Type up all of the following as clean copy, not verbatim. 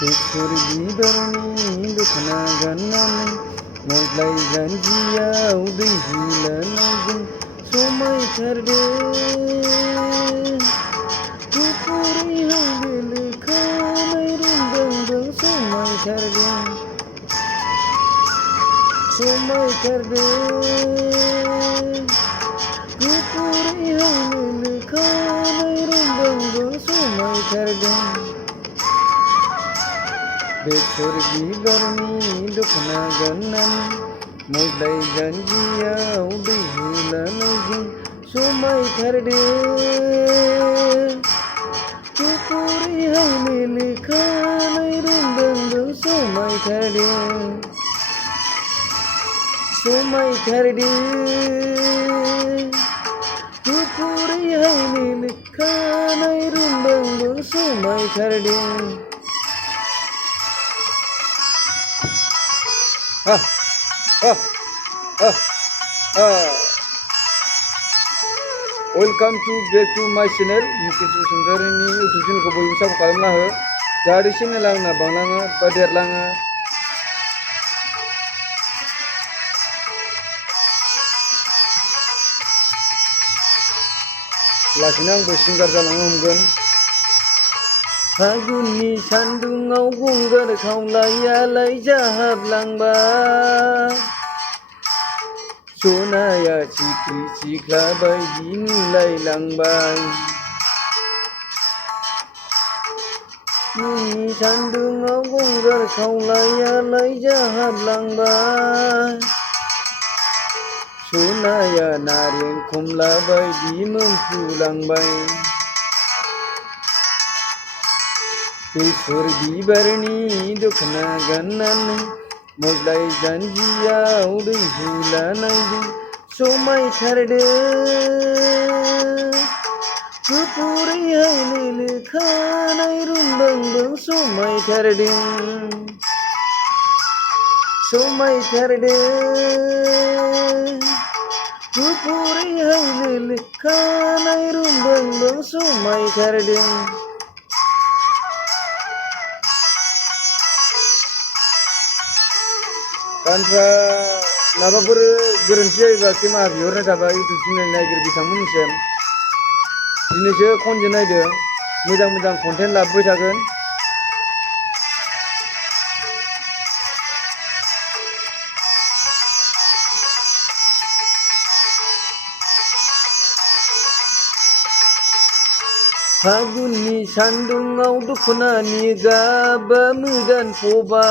बेसर बिबारनि दख'ना गाननानै मोज्लाय जानजियाव दै होलानायजों समायथारदों। गुफुरै हायदोलो खानाय रुंदांदां समायथारदों। गुफुरै हायदोलो खानाय रुंदांदां समायथारदों। बेसर बिबारनि दख'ना गाननानै मोज्लाय जानजियाव दै होलानायजों समायथारदों। गुफुरै हायदोलो खानाय रुंदांदां समायथारदों। गुफुरै हायदोलो खानाय रुंदांदां समायथारदों। वेलकाम बैक टू माय चैनल मुकेश बसुमतारीनि इउटुब चैनलखौ बयबो सापर्ट खालामना हो जाहाथे चैनेला आंना बांलाङो बा देरलाङो। लासैनो आंबो सिंगार जालांनो हमगोन। फागुननि सान्दुङाव गंगार खावलायालाय जाहाबलांबाय। सनाया सिख्रि सिख्ला बायदि नुलायलांबाय। फागुननि सान्दुङाव गंगार खावलायालाय जाहाबलांबाय। सनाया नारें खमला बायदि मोनफ्रुलांबाय। बेसर बिबारनि दख'ना गाननानै मोज्लाय जानजियाव दै होलानायजों समायथारदों। गुफुरै हायदोलो खानाय रुंदांदां समायथारदों। गुफुरै हायदोलो खानाय रुंदांदां समायथारदों। गानफ्रा माबाफोर गोरोन्थि जायोबा निमाहा बिहरनाय थाबाय इउटुब चेनेल नायगिरि बिथांमोननिसिम। दिनैसो खनसे नायदों, मोजां मोजां कन्टेन्ट लाबोबाय थागोन। फागुननि सान्दुङाव दख'नानि गाबा मोदानफबबाय।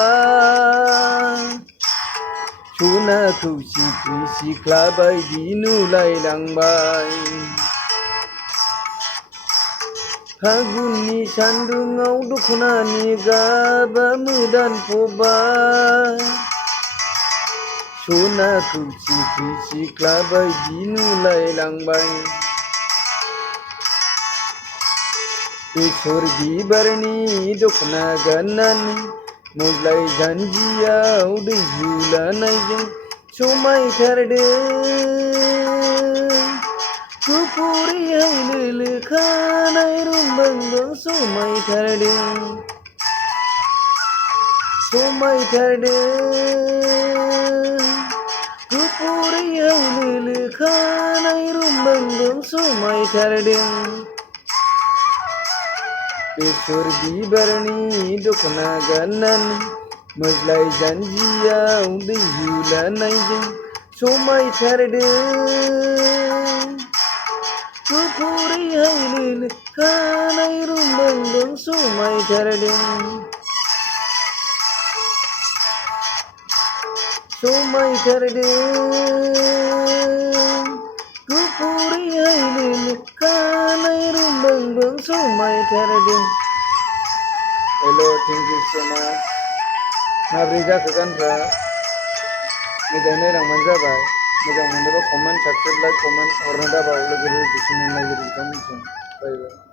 सनाखौ सिख्रि सिख्ला बायदि नुलायलांबाय। फागुननि सान्दुङाव दख'नानि गाबा मोदानफबबाय। सनाखौ सिख्रि सिख्ला बायदि नुलायलांबाय। बेसर बिबारनि दख'ना गाननानै मोज्लाय जानजियाव दै होलानायजों समायथारदों। गुफुरै हायदोलो खानाय रुंदांदां समायथारदों। गुफुरै हायदोलो खानाय रुंदांदां समायथारदों। बेसर बिबारनि दख'ना गाननानै मोज्लाय जानजियाव दै होलानायजों समायथारदों। गुफुरै हायदोलो खानाय रुंदांदां समायथारदों। गुफुरै हायदोलो खानाय रुंदांदां समायथारदों। हेल' थेंक इउ सो माच। माब्रै जाखो गानफ्रा? मोजाङै नायलांबानो जाबाय। मोजां मोनोबा कमेन्ट, साबस्क्राइब, लाइक, कमेन्ट हरनो दाबाव लोगो लोगो चेनेल नायगिरि बिथांमोनसिम। बाय बाय।